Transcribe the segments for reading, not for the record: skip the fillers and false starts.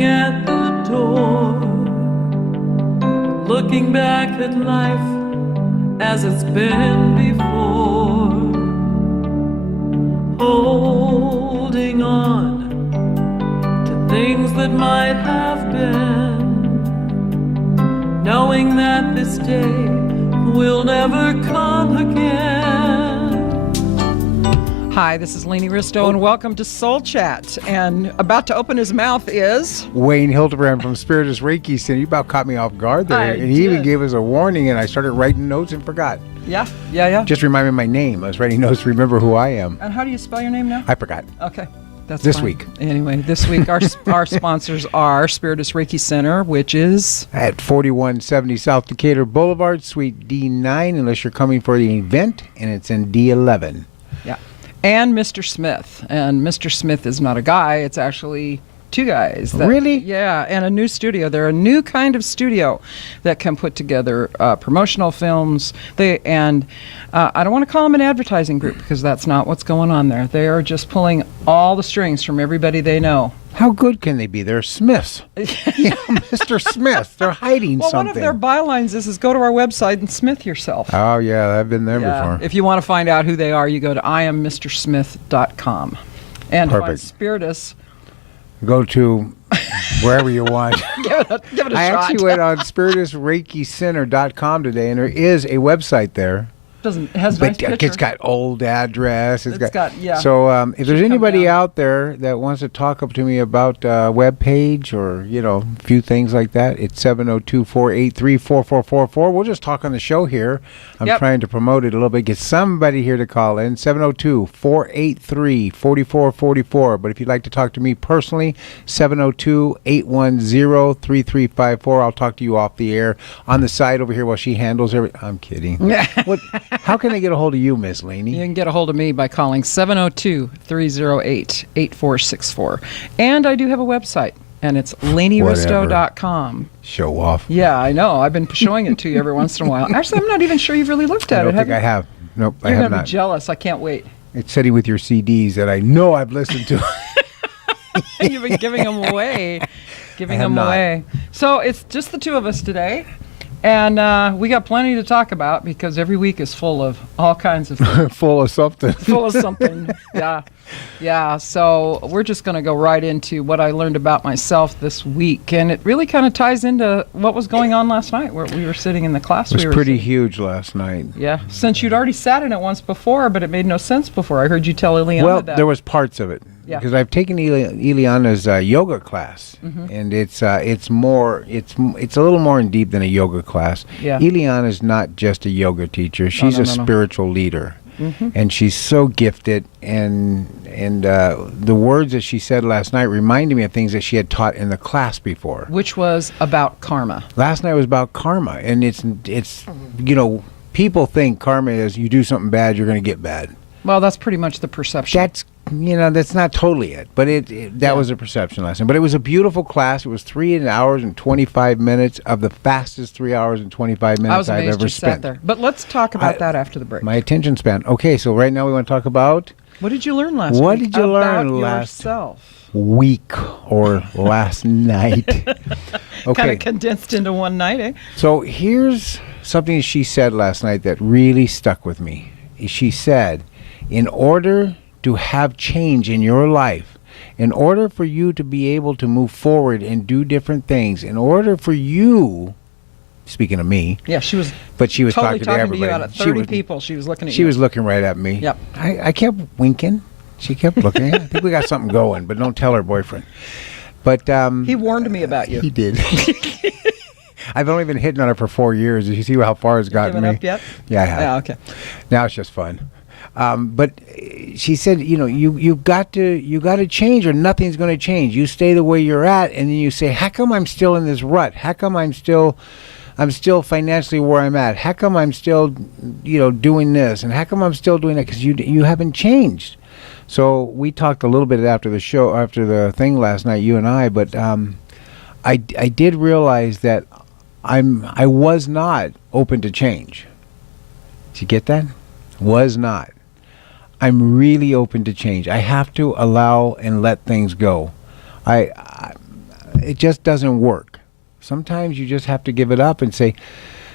standing at the door, looking back at life as it's been before, holding on to things that might have been, knowing that this day will never come again. Hi, this is Lainey Risto, and welcome to Soul Chat. And about to open his mouth is... Wayne Hildebrand from Spiritus Reiki Center. You about caught me off guard there. And he even gave us a warning, and I started writing notes and forgot. Yeah. Just remind me of my name. I was writing notes to remember who I am. And how do you spell your name now? I forgot. Okay. That's this fine. week. Anyway, this week our sponsors are Spiritus Reiki Center, which is... at 4170 South Decatur Boulevard, Suite D9, unless you're coming for the event, and it's in D11. Yeah. And Mr. Smith. And Mr. Smith is not a guy, it's actually two guys. Really? Yeah, and a new studio. They're a new kind of studio that can put together promotional films. I don't want to call them an advertising group because that's not what's going on there. They are just pulling all the strings from everybody they know. How good can they be? They're Smiths. Mr. Smith. They're hiding something. Well, one of their bylines is go to our website and Smith yourself. Oh, yeah, I've been there before. If you want to find out who they are, you go to IamMrSmith.com. And to find Spiritus, go to wherever you want. give it a shot. I actually went on SpiritusReikiCenter.com today, and there is a website there. It has a nice picture. It's got old address. It's got yeah. So if there's anybody out there that wants to talk up to me about web page or a few things like that, it's 702-483-4444. We'll just talk on the show here. I'm trying to promote it a little bit. Get somebody here to call in, 702-483-4444. But if you'd like to talk to me personally, 702-810-3354. I'll talk to you off the air on the side over here while she handles everything. I'm kidding. What? How can they get a hold of you, Miss Lainey? You can get a hold of me by calling 702-308-8464. And I do have a website, and it's LaineyRisto.com. Show off. Yeah, I know. I've been showing it to you every once in a while. Actually, I'm not even sure you've really looked at it. I don't think I have. Nope, I have not. You're going to be jealous. I can't wait. It's sitting with your CDs that I know I've listened to. You've been giving them away. So it's just the two of us today. And we got plenty to talk about because every week is full of all kinds of things. Full of something. Yeah. So we're just going to go right into what I learned about myself this week. And it really kind of ties into what was going on last night where we were sitting in the class. It was pretty huge last night. Yeah. Since you'd already sat in it once before, but it made no sense before. I heard you tell Ileana that. Well, there was parts of it. Yeah. Because I've taken Ileana's yoga class, and it's a little more in deep than a yoga class. Yeah. Ileana's not just a yoga teacher; she's a spiritual leader, and she's so gifted. And the words that she said last night reminded me of things that she had taught in the class before, which was about karma. Last night was about karma, and it's people think karma is you do something bad, you're going to get bad. Well, that's pretty much the perception. That's not totally it, but that was a perception lesson. But it was a beautiful class. It was 3 hours and 25 minutes of the fastest 3 hours and 25 minutes I've ever spent. Sat there. But let's talk about that after the break. My attention span. Okay, so right now we want to talk about... What did you learn last week? What did you learn last week or last night? Okay. Kind of condensed into one night, eh? So here's something she said last night that really stuck with me. She said, in order to have change in your life, in order for you to be able to move forward and do different things, in order for you, speaking of me. Yeah, she was totally talking to everybody. To you out of 30 people. She was looking at you. She was looking right at me. Yep. I kept winking. She kept looking. I think we got something going, but don't tell her boyfriend. But he warned me about you. He did. I've only been hitting on her for 4 years. Did you see how far it's gotten me? Up yet? Yeah, I have. Yeah, okay. Now it's just fun. But she said, you got to change or nothing's going to change. You stay the way you're at, and then you say, how come I'm still in this rut? How come I'm still financially where I'm at? How come I'm still, doing this? And how come I'm still doing that? Because you haven't changed. So we talked a little bit after the thing last night, you and I, but I did realize that I was not open to change. Did you get that? Was not. I'm really open to change. I have to allow and let things go. it just doesn't work. Sometimes you just have to give it up and say,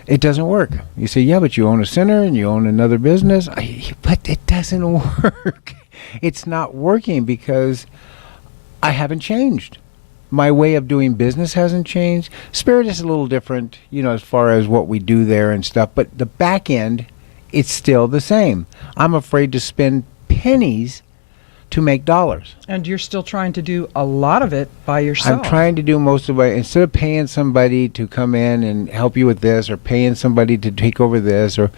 it doesn't work. You say, yeah, but you own a center and you own another business. But it doesn't work. It's not working because I haven't changed. My way of doing business hasn't changed. Spirit is a little different, as far as what we do there and stuff. But the back end, it's still the same. I'm afraid to spend pennies to make dollars. And you're still trying to do a lot of it by yourself. I'm trying to do most of it. Instead of paying somebody to come in and help you with this, or paying somebody to take over this, or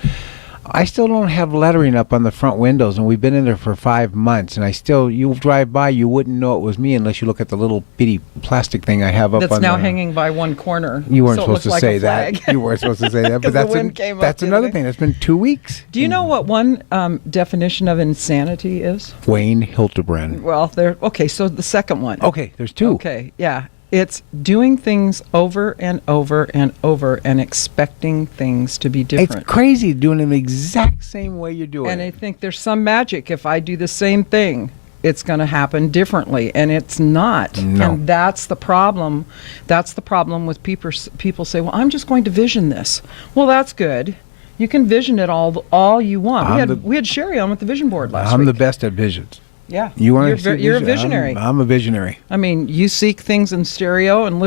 I still don't have lettering up on the front windows, and we've been in there for 5 months, and you drive by, you wouldn't know it was me unless you look at the little bitty plastic thing I have up that's on now the, hanging by one corner. You weren't so supposed to like say a that. flag. You weren't supposed to say that, but 'Cause the wind came up that's the another other thing. It's been 2 weeks. Do you know what one definition of insanity is? Wayne Hildebrand. Well, okay, so the second one. Okay, there's two. Okay, yeah. It's doing things over and over and over and expecting things to be different. It's crazy doing them the exact same way you're doing And I it. think there's some magic. If I do the same thing, it's going to happen differently, and it's not. No. And that's the problem. That's the problem with people. People say, "Well, I'm just going to vision this." Well, that's good. You can vision it all you want. We had Sherry on with the vision board last week. I'm the best at visions. Yeah, You want you're a visionary. I'm a visionary. I mean, you see things in stereo and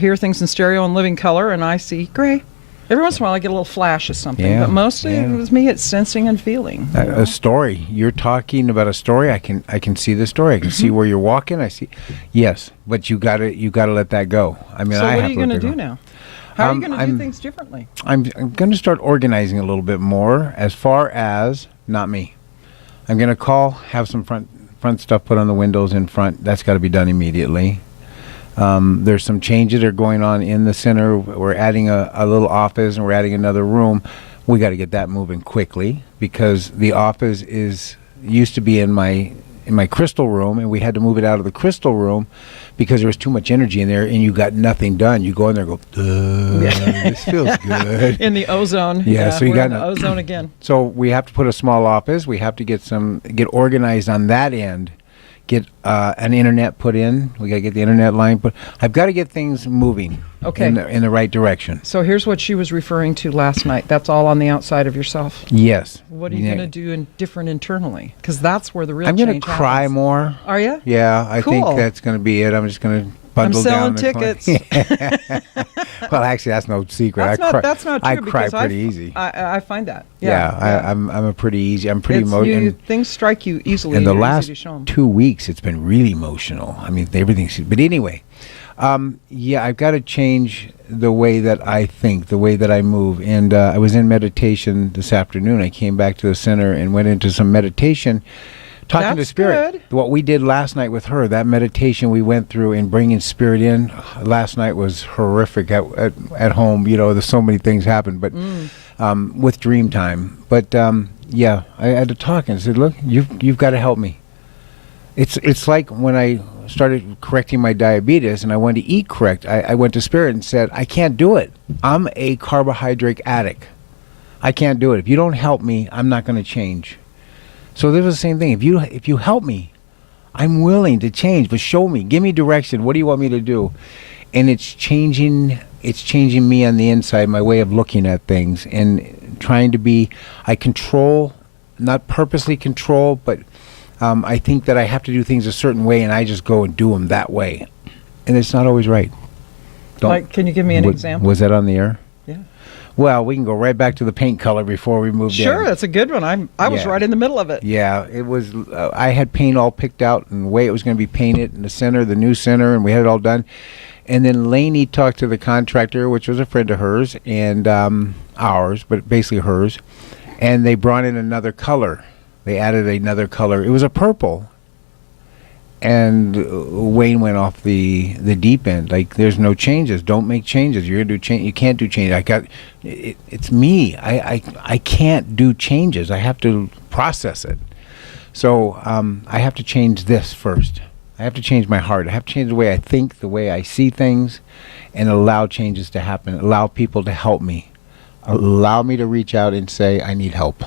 hear things in stereo and living color, and I see gray. Every once in a while, I get a little flash of something, Yeah, but mostly yeah. with me, it's sensing and feeling. A story. You're talking about a story. I can see the story. I can see where you're walking. I see. Yes, but you gotta let that go. I mean, So I what have are you to going let to that do go. now? How are you going to do I'm- things differently? I'm going to start organizing a little bit more. As far as not me, I'm going to have some front stuff put on the windows in front. That's got to be done immediately. There's some changes that are going on in the center. We're adding a little office, and we're adding another room. We got to get that moving quickly, because the office used to be in my crystal room, and we had to move it out of the crystal room because there was too much energy in there, and you got nothing done. You go in there and go, this feels good. In the ozone. Yeah, so you we're got in the ozone again. So we have to put a small office. We have to get organized on that end. Get an internet put in. We got to get the internet line put. I've got to get things moving. Okay. In the right direction. So here's what she was referring to last night. That's all on the outside of yourself. Yes. What are you going to do different internally? Because that's where the real I'm change going to cry happens. more. Are you? Yeah, I think Cool. that's going to be it. I'm just going to bundle selling down. the tickets. Well, actually, that's no secret. That's not true. I cry because pretty easy. I find that. Yeah, I'm a pretty easy. I'm pretty emotional. Things strike you easily. In the and you're last easy to show 'em. 2 weeks, it's been really emotional. I mean, everything's. But anyway, I've got to change the way that I think, the way that I move. And I was in meditation this afternoon. I came back to the center and went into some meditation, talking to That's Spirit. good. What we did last night with her, that meditation we went through and bringing Spirit in, last night was horrific at home. There's so many things happened, but with dream time. But I had to talk and said, look, you've got to help me. It's like when I started correcting my diabetes and I wanted to eat correct, I went to Spirit and said, I can't do it. I'm a carbohydrate addict. I can't do it. If you don't help me, I'm not going to change. So this was the same thing. If you help me, I'm willing to change, but show me, give me direction. What do you want me to do? And it's changing me on the inside, my way of looking at things, and trying to be, I control, not purposely control, but I think that I have to do things a certain way, and I just go and do them that way. And it's not always right. Can you give me an example? Was that on the air? Yeah. Well, we can go right back to the paint color before we moved in. Sure, that's a good one. I was Yeah. right in the middle of it. Yeah, it was. I had paint all picked out and the way it was going to be painted in the center, the new center, and we had it all done. And then Lainey talked to the contractor, which was a friend of hers and ours, but basically hers. And they brought in another color. They added another color. It was a purple. And Wayne went off the deep end. Like, there's no changes. Don't make changes. You're gonna do change. You can't do change. It's me. I can't do changes. I have to process it. So I have to change this first. I have to change my heart. I have to change the way I think, the way I see things, and allow changes to happen. Allow people to help me. Allow me to reach out and say, I need help.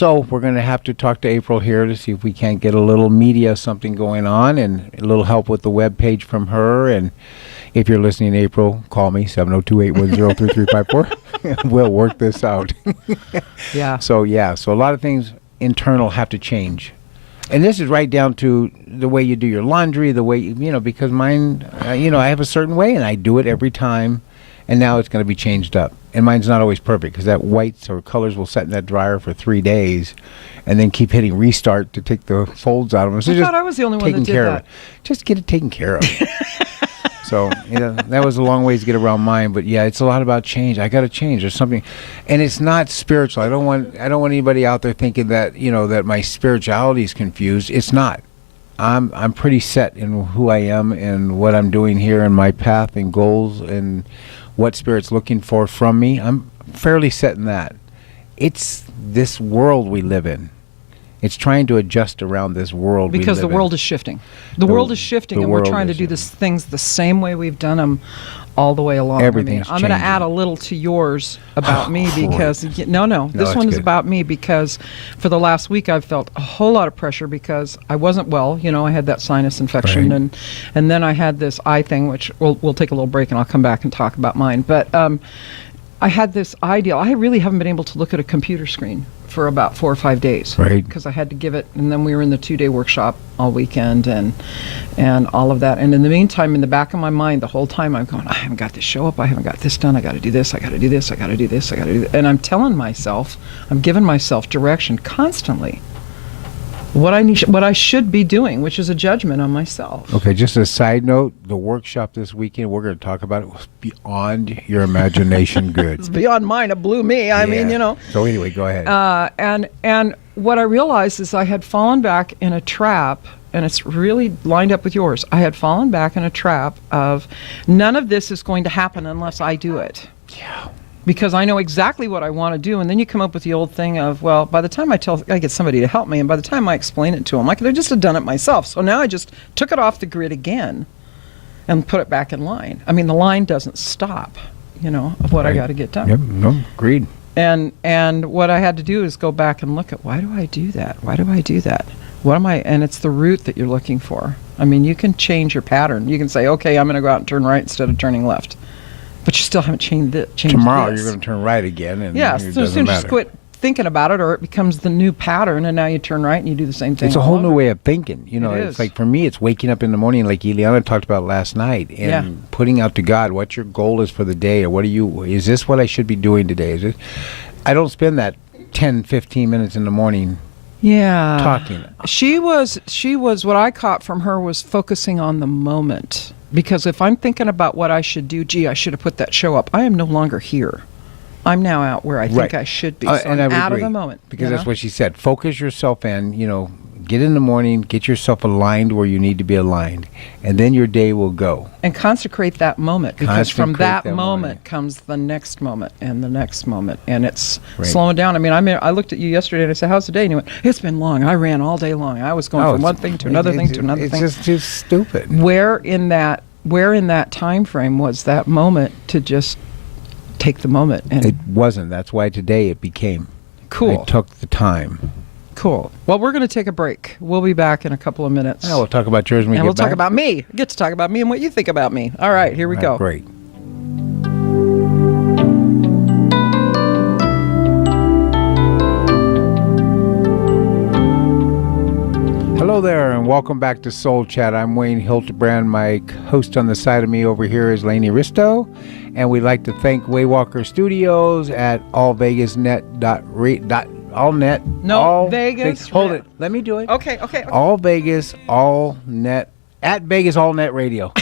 So we're going to have to talk to April here to see if we can't get a little media something going on and a little help with the web page from her. And if you're listening, April, call me, 702-810-3354. We'll work this out. Yeah. So a lot of things internal have to change. And this is right down to the way you do your laundry, the way, because mine, I have a certain way and I do it every time. And now it's going to be changed up. And mine's not always perfect because that whites or colors will set in that dryer for 3 days and then keep hitting restart to take the folds out of them. So I thought I was the only one that taking did care of that. it. Just get it taken care of. So, that was a long ways to get around mine. But yeah, it's a lot about change. I got to change. There's something. And it's not spiritual. I don't want anybody out there thinking that, that my spirituality is confused. It's not. I'm pretty set in who I am and what I'm doing here and my path and goals and what Spirit's looking for from me. I'm fairly set in that. It's this world we live in. It's trying to adjust around this world Because we the live world in. is shifting. The world is shifting, the and we're world trying to is do shifting. things the same way we've done them all the way along. Everything's I'm going to changing. add a little to yours about me great. because no, this that's one is good. about me because for the last week I've felt a whole lot of pressure because I wasn't well. I had that sinus infection Right. and then I had this eye thing, which we'll take a little break and I'll come back and talk about mine. But I had this eye deal. I really haven't been able to look at a computer screen for about 4 or 5 days. Right. Because I had to give it, and then we were in the 2-day workshop all weekend and all of that. And in the meantime, in the back of my mind, the whole time I'm going, I haven't got this show up, I haven't got this done, I got to do this, I got to do this, I got to do this, I got to do this. And I'm telling myself, I'm giving myself direction constantly. What I should be doing, which is a judgment on myself. Okay, just a side note, the workshop this weekend we're going to talk about it was beyond your imagination good. It's beyond mine. It blew me. I mean, So anyway, go ahead. And what I realized is I had fallen back in a trap, and it's really lined up with yours. I had fallen back in a trap of none of this is going to happen unless I do it. Yeah. Because I know exactly what I want to do, and then you come up with the old thing of, well, by the time I get somebody to help me, and by the time I explain it to them, I could have just done it myself. So now I just took it off the grid again and put it back in line. I mean, the line doesn't stop, of what I Right. got to get done. Yep, no, agreed. And what I had to do is go back and look at, why do I do that? Why do I do that? What am I? And it's the root that you're looking for. I mean, you can change your pattern. You can say, okay, I'm going to go out and turn right instead of turning left. But you still haven't changed Tomorrow this. you're going to turn right again, and Yeah, it so as doesn't soon as you matter. quit thinking about it, or it becomes the new pattern, and now you turn right and you do the same thing. It's a all whole new over. way of thinking. It It's is. like for me, it's waking up in the morning, like Ileana talked about last night, and Yeah. putting out to God what your goal is for the day, or is this what I should be doing today? Is it? I don't spend that 10, 15 minutes in the morning Yeah. talking. She was what I caught from her was focusing on the moment. Because if I'm thinking about what I should do, I should have put that show up. I am no longer here. I'm now out where I think Right. I should be. So And I I'm would out agree, of the moment. because that's what she said. Focus yourself in. Get in the morning, get yourself aligned where you need to be aligned, and then your day will go. And consecrate that moment, because from Consecrate that that moment moment. comes the next moment and the next moment, and it's Right. slowing down. I looked at you yesterday and I said, "How's the day?" And you went, "It's been long. I ran all day long. I was going from one thing to another thing to another thing." It's just too stupid. Where in that time frame was that moment to just take the moment and It wasn't. That's why today it became. cool, I took the time. cool. Well, we're going to take a break. We'll be back in a couple of minutes, We'll talk about yours when we and get we'll back. talk about me. I get to talk about me and what you think about me. All right, here we go. Great. Hello there, and welcome back to Soul Chat. I'm Wayne Hildebrand. My host on the side of me over here is Lainey Risto, and we'd like to thank Waywalker Studios at allvegas.net. No, All Vegas. Hold it. Let me do it. Okay. All Vegas, all net, at Vegas All Net Radio.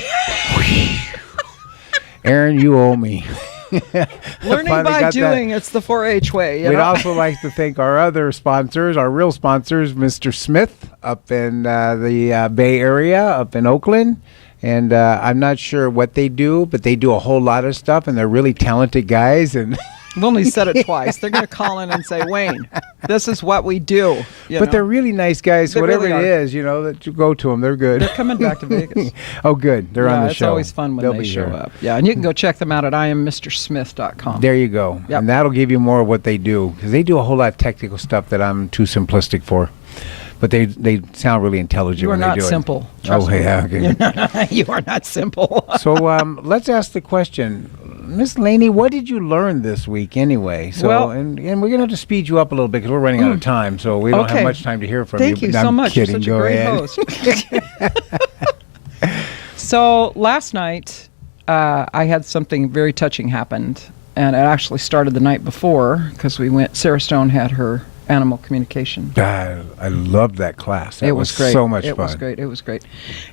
Aaron, you owe me. Learning Finally by got that. doing. It's the 4-H way. We'd also like to thank our other sponsors, our real sponsors, Mr. Smith up in the Bay Area, up in Oakland. And I'm not sure what they do, but they do a whole lot of stuff, and they're really talented guys. And We've only said it twice. They're going to call in and say, Wayne, this is what we do. but they're really nice guys. They Whatever really it are. is, that you go to them, they're good. They're coming back to Vegas. Oh, good. They're on the it's show. always fun when They'll they be show here. up. Yeah, and you can go check them out at IamMrSmith.com. There you go. Yep. And that'll give you more of what they do, because they do a whole lot of technical stuff that I'm too simplistic for. But they sound really intelligent You are when they not do simple. it. Trust Oh, me. yeah. Okay. You are not simple. So let's ask the question. Miss Laney, what did you learn this week anyway? So, Well- and we're going to have to speed you up a little bit because we're running out of time, so we don't have Okay. much time to hear from Thank you. you but so I'm much. Kidding. You're such a Go great ahead. host. So last night, I had something very touching happened, and it actually started the night before because Sarah Stone had her animal communication. I loved that class. That It was great. so much It fun. was great. It was great.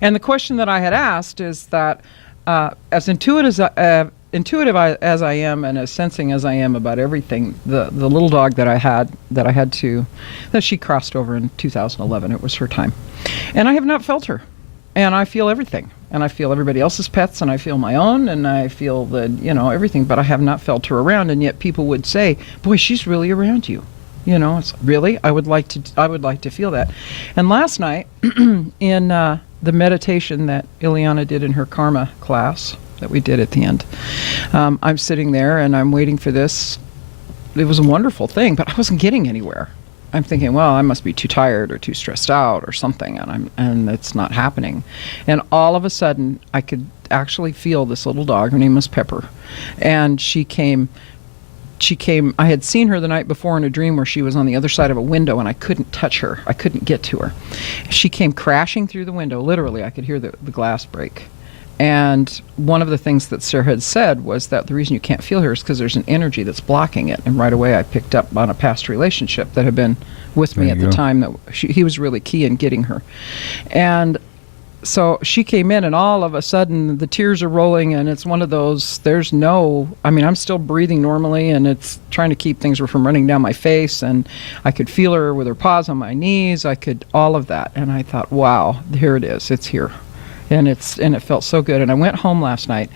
And the question that I had asked is that, as intuitive as I am and as sensing as I am about everything, the little dog that she crossed over in 2011. It was her time, and I have not felt her, and I feel everything, and I feel everybody else's pets, and I feel my own, and I feel everything, but I have not felt her around, and yet people would say, "Boy, she's really around you." It's really, I would like to feel that. And last night, in the meditation that Ileana did in her karma class that we did at the end, I'm sitting there and I'm waiting for this. It was a wonderful thing, but I wasn't getting anywhere. I'm thinking, well, I must be too tired or too stressed out or something, and it's not happening. And all of a sudden, I could actually feel this little dog. Her name was Pepper, and she came. I had seen her the night before in a dream where she was on the other side of a window and I couldn't touch her. I couldn't get to her. She came crashing through the window. Literally, I could hear the glass break. And one of the things that Sarah had said was that the reason you can't feel her is because there's an energy that's blocking it. And right away I picked up on a past relationship that had been with me There at you the go. time that he was really key in getting her. And so she came in, and all of a sudden the tears are rolling, and it's one of those, I'm still breathing normally, and it's trying to keep things from running down my face, and I could feel her with her paws on my knees. I could, all of that. And I thought, wow, here it is. It's here. And it felt so good. And I went home last night,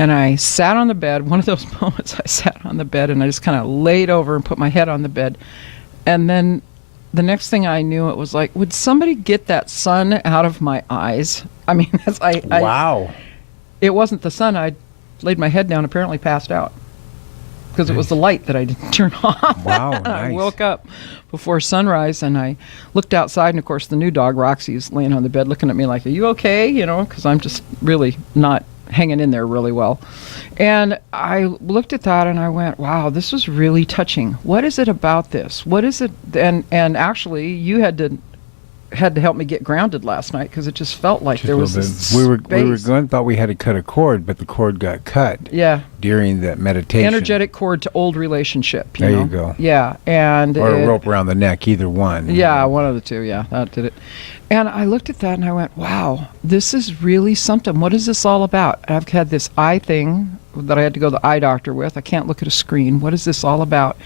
and I sat on the bed. One of those moments I sat on the bed, and I just kind of laid over and put my head on the bed. And then the next thing I knew, it was like, would somebody get that sun out of my eyes? I mean, Wow. it wasn't the sun. I laid my head down, apparently passed out, because it was the light that I didn't turn off. Wow, And I nice. woke up before sunrise, and I looked outside, and of course the new dog, Roxy's laying on the bed looking at me like, are you okay? Because I'm just really not hanging in there really well. And I looked at that and I went, wow, this was really touching. What is it about this? What is it? And actually you had to help me get grounded last night, because it just felt like Just there a was little this bit. We were space. thought we had to cut a cord, but the cord got cut Yeah. during that meditation. Energetic cord to old relationship. There you know? go. Yeah. And Or a it- rope around the neck, either one. Yeah, one of the two. Yeah, that did it. And I looked at that and I went, wow, this is really something. What is this all about? I've had this eye thing that I had to go to the eye doctor with. I can't look at a screen. What is this all about?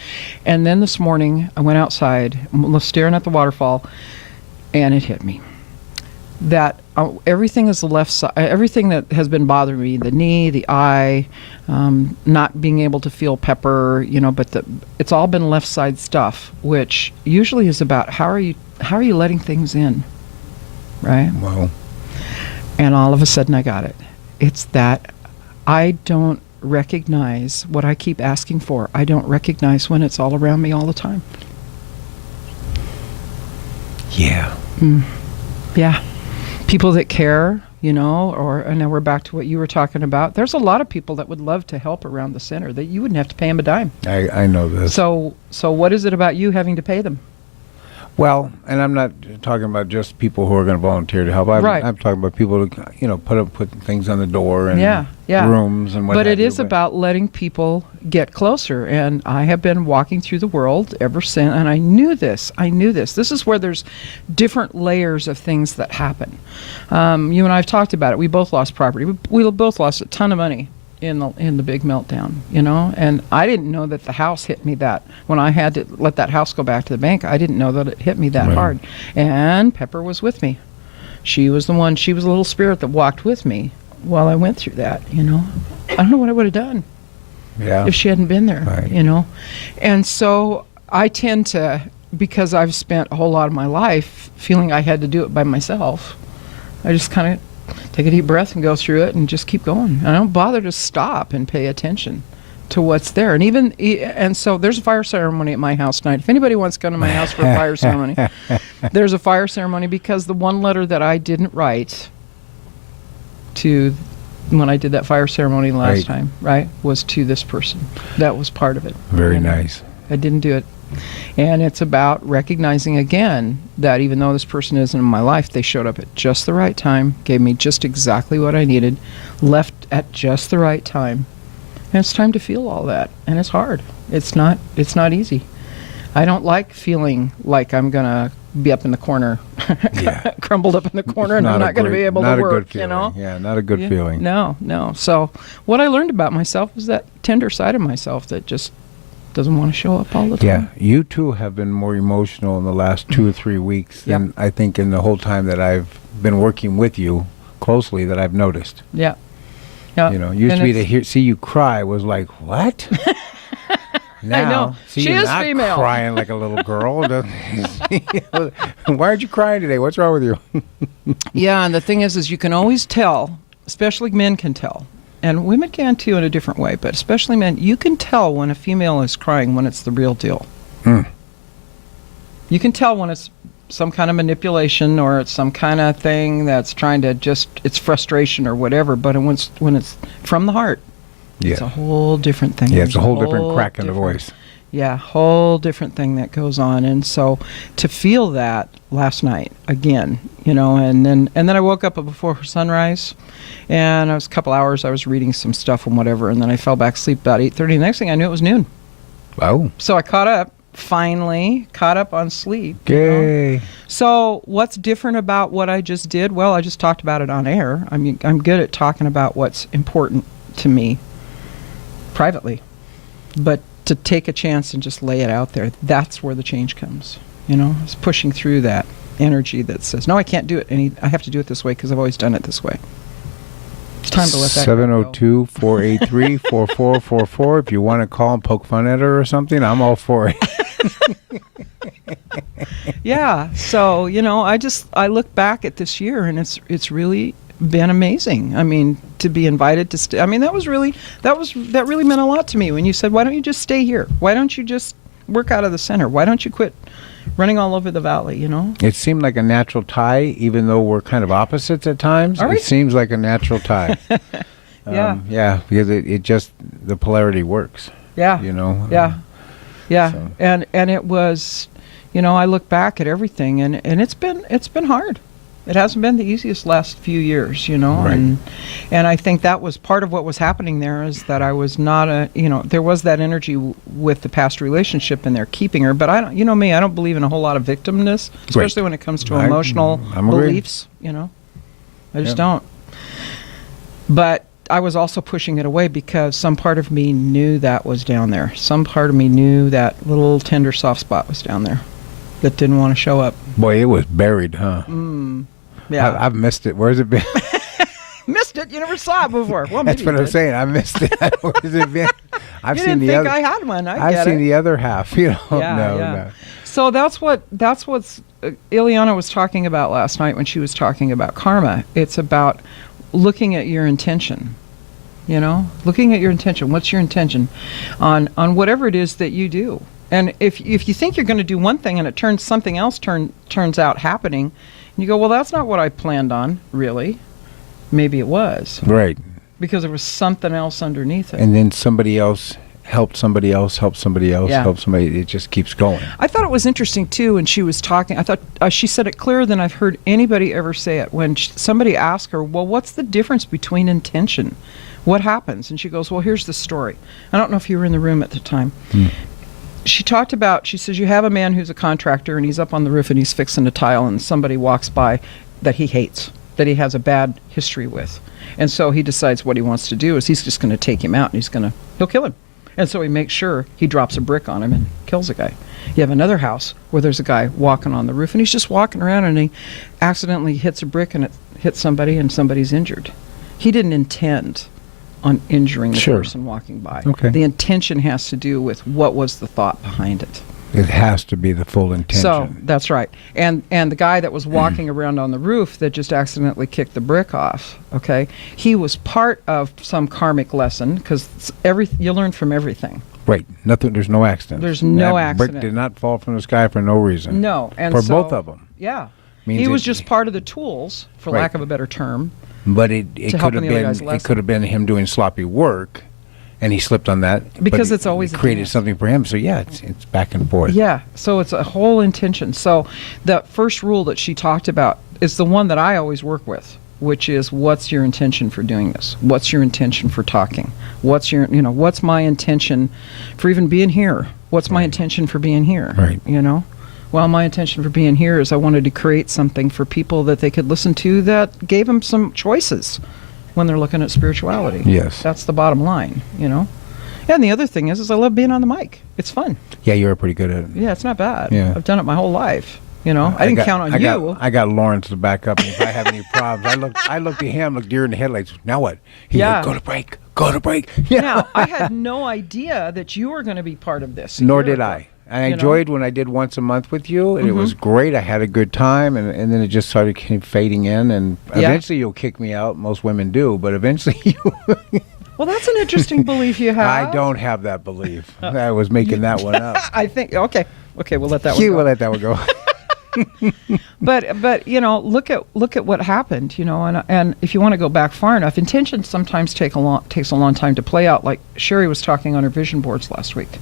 And then this morning I went outside, staring at the waterfall, and it hit me that everything is the left side. Everything that has been bothering me, the knee, the eye, not being able to feel Pepper, but it's all been left side stuff, which usually is about how are you letting things in, right? Well, And all of a sudden I got it. It's that I don't recognize what I keep asking for. I don't recognize when it's all around me all the time. yeah. Yeah. People that care, and then we're back to what you were talking about. There's a lot of people that would love to help around the center that you wouldn't have to pay them a dime. I know this. So what is it about you having to pay them? Well, and I'm not talking about just people who are going to volunteer to help. Right. I'm talking about people who, put things on the door and Yeah. rooms and what But have it you, is about letting people get closer. And I have been walking through the world ever since, and I knew this. This is where there's different layers of things that happen. You and I have talked about it. We both lost property. We both lost a ton of money in the big meltdown, and I didn't know that the house hit me that when I had to let that house go back to the bank. I didn't know that it hit me that Right. hard. And Pepper was with me. She was the one, she was a little spirit that walked with me while I went through that, you know. I don't know what I would have done Yeah. if she hadn't been there, Right. you know. And so I tend to, because I've spent a whole lot of my life feeling I had to do it by myself, I just kind of take a deep breath and go through it and just keep going. I don't bother to stop and pay attention to what's there. And so there's a fire ceremony at my house tonight. If anybody wants to come to my house for a fire ceremony, there's a fire ceremony, because the one letter that I didn't write to when I did that fire ceremony last Right. time, right, was to this person. That was part of it. Very You know? nice. I didn't do it. And it's about recognizing again that even though this person isn't in my life, they showed up at just the right time, gave me just exactly what I needed, left at just the right time. And it's time to feel all that. And it's hard. It's not easy. I don't like feeling like I'm going to be up in the corner, Yeah. crumbled up in the corner, and I'm not going to be able to not a work, good you feeling. know? Yeah, not a good Yeah. feeling. No. So what I learned about myself was that tender side of myself that just doesn't want to show up all the time. Yeah, you too have been more emotional in the last 2 or 3 weeks Yep. than I think in the whole time that I've been working with you closely that I've noticed. Yeah. Yeah. You know, used And to be to it's- see you cry was like, what? Now, know. see She you is not female. crying like a little girl. Why aren't you crying today? What's wrong with you? Yeah, and the thing is you can always tell, especially men can tell, and women can too in a different way, but especially men, you can tell when a female is crying when it's the real deal. Mm. You can tell when it's some kind of manipulation or it's some kind of thing that's trying to it's frustration or whatever, but when it's from the heart, it's a Yeah. whole different thing. Yeah, it's a There's whole different crack in the different- voice. Yeah, whole different thing that goes on. And so to feel that last night again, you know, and then I woke up before sunrise, and I was a couple hours, I was reading some stuff and whatever, and then I fell back asleep about 8:30. The next thing I knew, it was noon. Oh, So I finally caught up on sleep. you know. yay. So what's different about what I just did? Well, I just talked about it on air. I mean, I'm good at talking about what's important to me privately. But to take a chance and just lay it out there, that's where the change comes. You know, it's pushing through that energy that says, no, I can't do it. I have to do it this way because I've always done it this way. It's time to let that go. 702-483-4444. If you want to call and poke fun at her or something, I'm all for it. Yeah. So, you know, I look back at this year and it's really been amazing. I mean, to be invited to stay. I mean, that really meant a lot to me when you said, why don't you just stay here? Why don't you just work out of the center? Why don't you quit running all over the valley, you know? It seemed like a natural tie, even though we're kind of opposites at times. Are we? It seems like a natural tie. Yeah. Yeah, because it just, the polarity works, Yeah. you know? Yeah. Yeah. So- And it was, you know, I look back at everything and it's been hard. It hasn't been the easiest last few years, you know, Right. and I think that was part of what was happening there is that I was not there was that energy with the past relationship and they're keeping her, but I don't, you know me, I don't believe in a whole lot of victimness, especially when it comes to emotional I'm agreeing. beliefs, you know. I just Yep. don't. But I was also pushing it away because some part of me knew that was down there. Some part of me knew that little tender soft spot was down there that didn't want to show up. Boy, it was buried, huh? Yeah. I've missed it. Where's it been? Missed it. You never saw it before. Well, That's maybe what you I'm did. saying. I missed it. Where's it been? I've You seen didn't the think other. I had one. I I've get seen it. the other half. You know, Yeah, no, yeah. no. So that's what's Ileana was talking about last night when she was talking about karma. It's about looking at your intention. You know, looking at your intention. What's your intention on whatever it is that you do? And if you think you're going to do one thing and it something else turns out happening, and you go, well, that's not what I planned on, really. Maybe it was Right. because there was something else underneath it. And then somebody else helped somebody else, helped somebody else, Yeah. helped somebody. It just keeps going. I thought it was interesting too when she was talking. I thought she said it clearer than I've heard anybody ever say it. When somebody asked her, well, what's the difference between intention? What happens? And she goes, well, here's the story. I don't know if you were in the room at the time. She talked about, she says, you have a man who's a contractor and he's up on the roof and he's fixing a tile and somebody walks by that he hates, that he has a bad history with. And so he decides what he wants to do is he's just going to take him out and he'll kill him. And so he makes sure he drops a brick on him and kills the guy. You have another house where there's a guy walking on the roof, and he's just walking around, and he accidentally hits a brick, and it hits somebody, and somebody's injured. He didn't intend on injuring the Sure. person walking by. Okay. The intention has to do with what was the thought behind it. It has to be the full intention. So that's right. And the guy that was walking around on the roof that just accidentally kicked the brick off, okay, he was part of some karmic lesson, because you learn from everything. Right. Nothing. There's no accident. There's no that accident. Brick did not fall from the sky for no reason. No, and for so, both of them. Yeah, Means he was it- just part of the tools, for Right. lack of a better term. But it To help could have in the other been guy's lesson. it could have been him doing sloppy work, and he slipped on that. but Because it- it's always it a created dance. something for him. So yeah, it's back and forth. Yeah, so it's a whole intention. So the first rule that she talked about is the one that I always work with, which is, what's your intention for doing this? What's your intention for talking? What's my intention for even being here? What's my intention for being here? Right. Well, my intention for being here is I wanted to create something for people that they could listen to that gave them some choices when they're looking at spirituality. Yes. That's the bottom line, And the other thing is I love being on the mic. It's fun. Yeah, you were pretty good at it. Yeah, it's not bad. Yeah. I've done it my whole life. I didn't count on you. I got Lawrence to back up. And if I have any problems, I looked at him, looked deer in the headlights. Now what? He Yeah. said, go to break. Yeah. Now, I had no idea that you were going to be part of this. Nor a year did ago. I. I You know? enjoyed when I did once a month with you, and it was great. I had a good time, and then it just started fading in, and Yeah. eventually you'll kick me out. Most women do, but eventually you. Well, that's an interesting belief you have. I don't have that belief. I was making that one up. I think, okay, we'll let that one You go. will let that one go. But look at what happened, and if you want to go back far enough, intentions sometimes takes a long time to play out. Like Sherry was talking on her vision boards last week.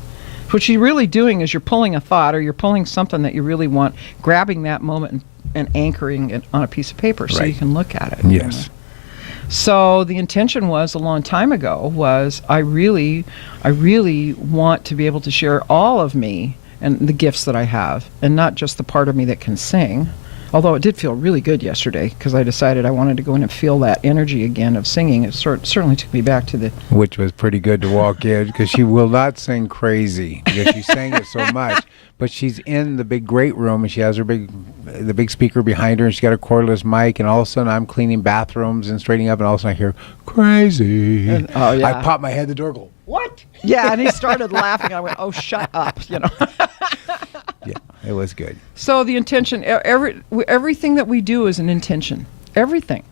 What you're really doing is you're pulling a thought, or you're pulling something that you really want, grabbing that moment and anchoring it on a piece of paper so you Right. can look at it. Yes. So the intention was, a long time ago, was I really want to be able to share all of me and the gifts that I have, and not just the part of me that can sing. Although it did feel really good yesterday, because I decided I wanted to go in and feel that energy again of singing. It certainly took me back to the... Which was pretty good to walk in, because she will not sing crazy, because she sang it so much. But she's in the big great room, and she has the big speaker behind her, and she's got a cordless mic, and all of a sudden I'm cleaning bathrooms and straightening up, and all of a sudden I hear crazy. Oh, yeah. I pop my head in the door, go, what? Yeah, and he started laughing. I went, oh, shut up, Yeah, it was good. So the intention, everything that we do is an intention. Everything.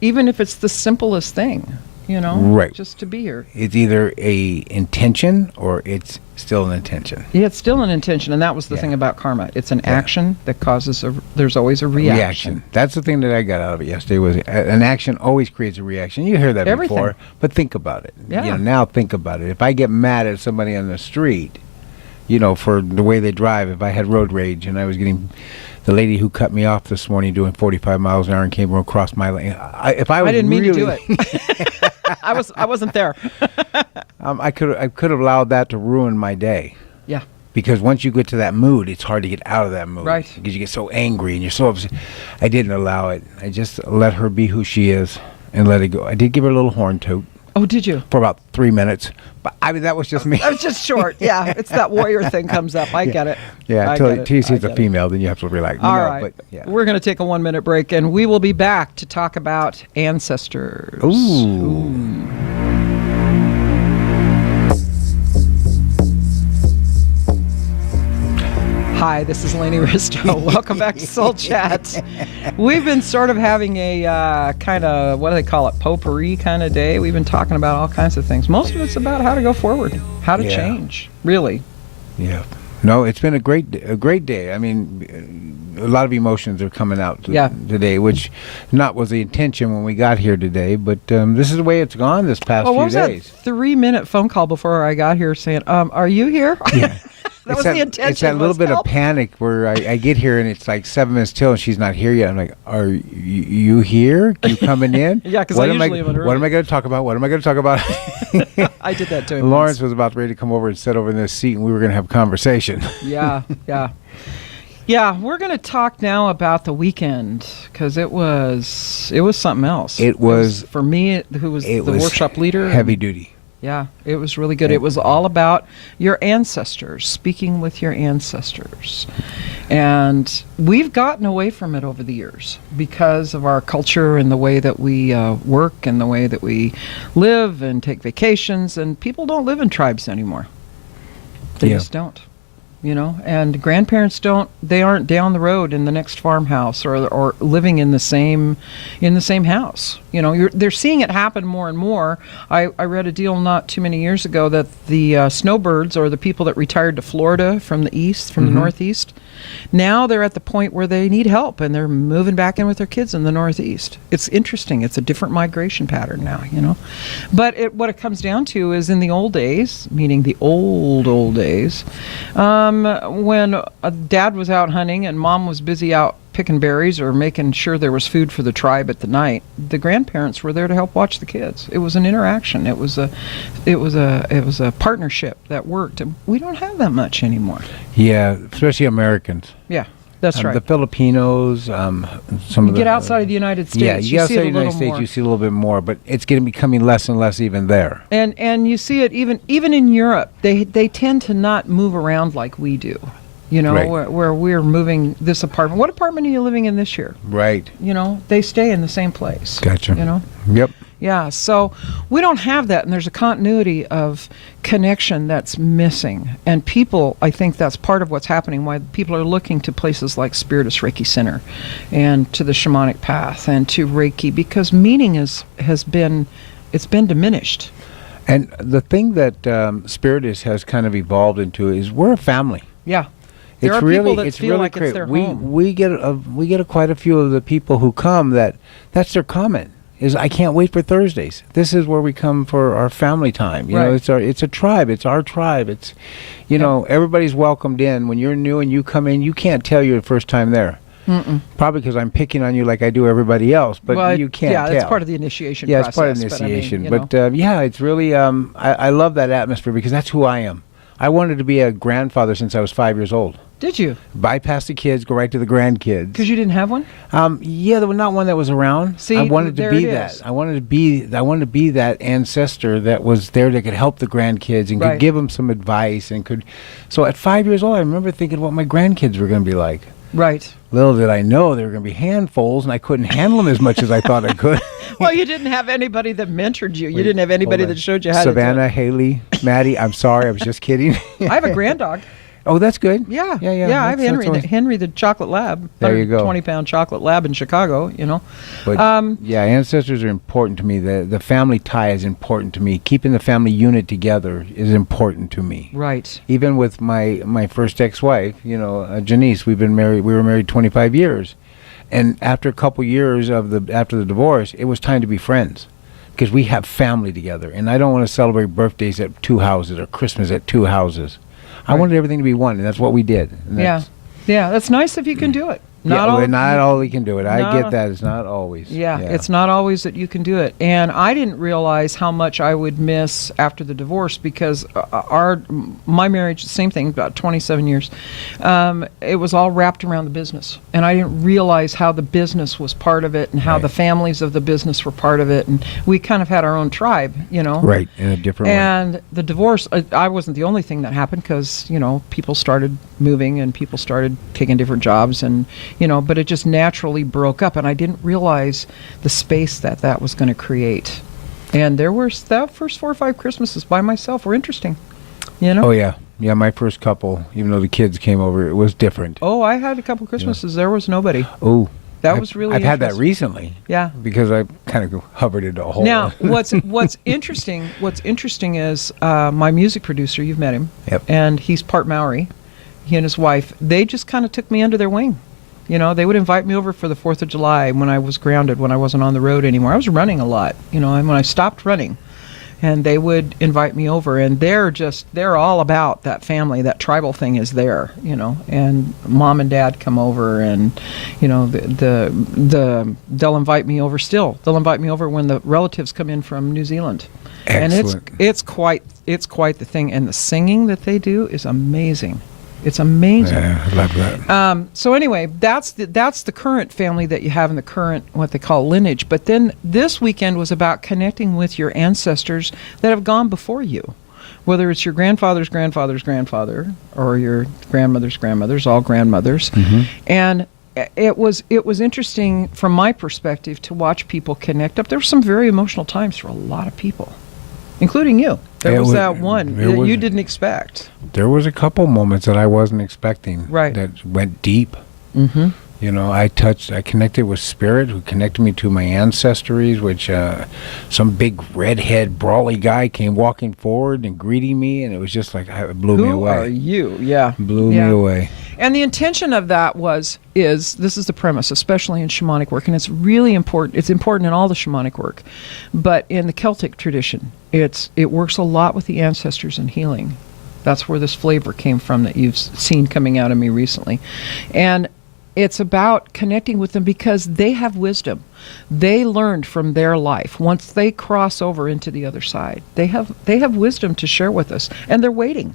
Even if it's the simplest thing, Right. just to be here. It's either a intention or it's still an intention. Yeah, it's still an intention, and that was the Yeah. thing about karma. It's an action that causes there's always a reaction. That's the thing that I got out of it yesterday, was an action always creates a reaction. You hear that Everything. before, but think about it. Yeah. Now think about it. If I get mad at somebody on the street, for the way they drive, if I had road rage and I was getting the lady who cut me off this morning doing 45 miles an hour and came across my lane, if I was I didn't mean really, to do it. I wasn't there. I could have allowed that to ruin my day. Yeah. Because once you get to that mood, it's hard to get out of that mood. Right. Because you get so angry and you're so upset. I didn't allow it. I just let her be who she is and let it go. I did give her a little horn toot Oh, did you? for about 3 minutes. But that was just me. That was just short. Yeah, it's that warrior thing comes up. I get it. Yeah, I until get you see I it's a get it. female, then you have to relax. All No, right. But, yeah. We're going to take a 1-minute break, and we will be back to talk about ancestors. Ooh. Hi, this is Lainey Risto. Welcome back to Soul Chat. We've been sort of having a kind of, what do they call it, potpourri kind of day. We've been talking about all kinds of things. Most of it's about how to go forward, how to Yeah. change, really. Yeah. No, it's been a great day. I mean, a lot of emotions are coming out Yeah. today, which was the intention when we got here today. But this is the way it's gone this past Well, what few was days. that 3-minute phone call before I got here saying, are you here? Yeah. That was the intention. It's that little was bit help. of panic where I get here and it's like 7 minutes till and she's not here yet. I'm like, are you here? You coming in? Yeah, 'cause What I am usually am early. What am I going to talk about? What am I going to talk about? I did that to him. Lawrence once. was about ready to come over and sit over in this seat and we were going to have a conversation. Yeah. Yeah, we're going to talk now about the weekend, because it was something else. It was- for me, who was the It was workshop leader. Heavy duty. Yeah, it was really good. It was all about your ancestors, speaking with your ancestors. And we've gotten away from it over the years because of our culture and the way that we work and the way that we live and take vacations. And people don't live in tribes anymore. They Yeah. just don't. You know, and grandparents they aren't down the road in the next farmhouse or living in the same house. You know, they're seeing it happen more and more. I read a deal not too many years ago that the snowbirds, or the people that retired to Florida from the east, from the Northeast, now they're at the point where they need help and they're moving back in with their kids in the Northeast. It's interesting. It's a different migration pattern now, you know. But what it comes down to is, in the old days, meaning the old days, when dad was out hunting and mom was busy out picking berries or making sure there was food for the tribe at the night, the grandparents were there to help watch the kids. It was an interaction. It was a partnership that worked. And we don't have that much anymore. Yeah, especially Americans. Yeah, that's right. The Filipinos, some You of get the, outside of the United States, Yeah, you get see outside it the a United little States, more. you see a little bit more, but it's becoming less and less even there. And you see it even in Europe. They tend to not move around like we do. You know, Right. where we're moving this apartment. What apartment are you living in this year? Right. You know, they stay in the same place. Gotcha. You know? Yep. Yeah, so we don't have that, and there's a continuity of connection that's missing. And people, I think that's part of what's happening, why people are looking to places like Spiritus Reiki Center and to the Shamanic Path and to Reiki, because meaning has been diminished. And the thing that Spiritus has kind of evolved into is we're a family. Yeah. There are people that feel like it's their we home. we get quite a few of the people who come that's their comment is, I can't wait for Thursdays. This is where we come for our family time. You know, Right. it's a tribe. It's our tribe. It's, you know, everybody's welcomed in. When you're new and you come in, you can't tell you're the first time there. Mm-mm. Probably because I'm picking on you like I do everybody else, but Well, you can't yeah, tell. that's part of the initiation Yeah, process. it's part of the but I mean, initiation. you know. But yeah, it's really, I love that atmosphere because that's who I am. I wanted to be a grandfather since I was 5 years old. Did you? Bypass the kids, go right to the grandkids. Because you didn't have one? Yeah, there was not one that was around. See, I wanted to there be it that. is. I wanted to be that ancestor that was there that could help the grandkids and Right. could give them some advice and could. So at 5 years old, I remember thinking what my grandkids were going to be like. Right. Little did I know they were going to be handfuls, and I couldn't handle them as much as I thought I could. Well, you didn't have anybody that mentored you. You didn't have anybody Hold on. that showed you how Savannah, Haley, Maddie. I'm sorry, I was just kidding. to. I have a grand dog. Oh, that's good. Yeah. Yeah. I have That's Henry, always- Henry the chocolate lab. There you go. 20-pound chocolate lab in Chicago, you know. But yeah, ancestors are important to me. The family tie is important to me. Keeping the family unit together is important to me. Right. Even with my first ex-wife, you know, Janice, we were married 25 years. And after a couple years after the divorce, it was time to be friends. Because we have family together. And I don't want to celebrate birthdays at two houses or Christmas at two houses. I Right. wanted everything to be one, and that's what we did. And Yeah. that's- Yeah, that's nice if you can do it. Not all we can do it. I not- get that. It's not always. Yeah, it's not always that you can do it. And I didn't realize how much I would miss after the divorce because my marriage, same thing, about 27 years, it was all wrapped around the business. And I didn't realize how the business was part of it and how Right. the families of the business were part of it. And we kind of had our own tribe, you know. Right, in a different way. And the divorce, I wasn't the only thing that happened because, you know, people started moving and people started taking different jobs and, you know, but it just naturally broke up. And I didn't realize the space that was going to create. And that first 4 or 5 Christmases by myself were interesting, you know? Oh, yeah. Yeah, my first couple, even though the kids came over, it was different. Oh, I had a couple Christmases. There was nobody. Oh. That was really I've had that interesting. recently. Yeah. Because I kind of hovered into a hole. Now, what's interesting is my music producer, you've met him. Yep. And he's part Maori. He and his wife, they just kind of took me under their wing. You know, they would invite me over for the 4th of July when I was grounded, when I wasn't on the road anymore. I was running a lot, you know, and when I stopped running, and they would invite me over, and they're all about that family. That tribal thing is there, you know, and mom and dad come over, and, you know, they'll invite me over still. They'll invite me over when the relatives come in from New Zealand. Excellent. And it's quite the thing, and the singing that they do is amazing. It's amazing. Yeah, I love that. So anyway, that's the current family that you have in the current what they call lineage. But then this weekend was about connecting with your ancestors that have gone before you, whether it's your grandfather's grandfather's grandfather or your grandmother's grandmothers, all grandmothers, and it was interesting from my perspective to watch people connect up. There were some very emotional times for a lot of people, including you. There was that one that you didn't expect. There was a couple moments that I wasn't expecting. Right. That went deep. Mm-hmm. You know, I connected with spirit, who connected me to my ancestries, which some big redhead brawly guy came walking forward and greeting me, and it was just like, it blew me away. Who are you? Yeah. Blew me away. And the intention of that is this is the premise, especially in shamanic work, and it's really important. It's important in all the shamanic work, but in the Celtic tradition, it works a lot with the ancestors and healing. That's where this flavor came from that you've seen coming out of me recently, and it's about connecting with them because they have wisdom. They learned from their life. Once they cross over into the other side, they have wisdom to share with us, and they're waiting.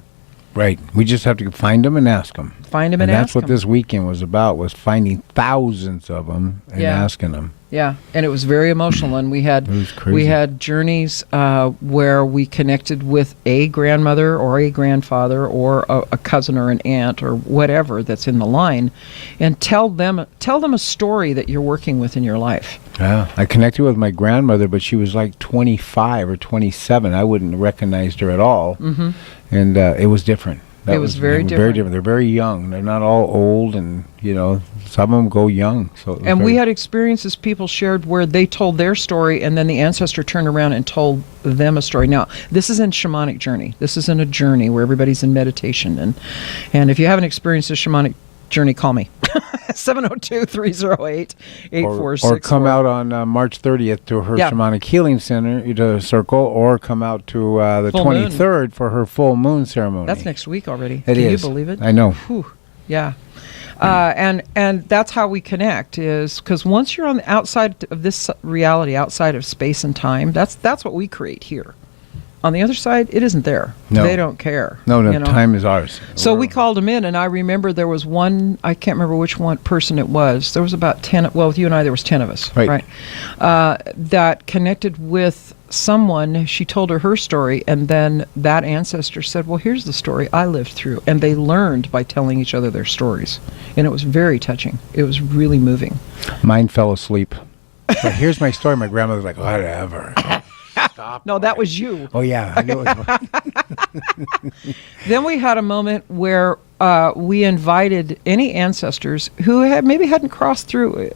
Right. We just have to find them and ask them. Find them and that's ask what them. this weekend was about, was finding thousands of them and asking them. Yeah, and it was very emotional, and we had journeys where we connected with a grandmother or a grandfather or a cousin or an aunt or whatever that's in the line, and tell them a story that you're working with in your life. Yeah, I connected with my grandmother, but she was like 25 or 27. I wouldn't have recognized her at all, and it was different. It was very different. Very different. They're very young. They're not all old, and some of them go young. And we had experiences people shared where they told their story, and then the ancestor turned around and told them a story. Now, this is in shamanic journey. This isn't a journey where everybody's in meditation. And if you haven't experienced a shamanic journey, call me. 702-308-8464. Or come out on March 30th to her Shamanic Healing Center, to Circle, or come out to the 23rd for her full moon ceremony. That's next week already. Can you believe it? I know. Whew. Yeah. And that's how we connect, is because once you're on the outside of this reality, outside of space and time, that's what we create here. On the other side, it isn't there. No. They don't care. No, time is ours. So we called them in, and I remember there was one, I can't remember which one person it was. There was about 10, well, with you and I, there was 10 of us. Right. That connected with someone. She told her story, and then that ancestor said, well, here's the story I lived through. And they learned by telling each other their stories. And it was very touching. It was really moving. Mine fell asleep. But here's my story. My grandmother's like, whatever. Stop. No, that was you. Oh, yeah. I knew it was. Then we had a moment where we invited any ancestors who hadn't crossed through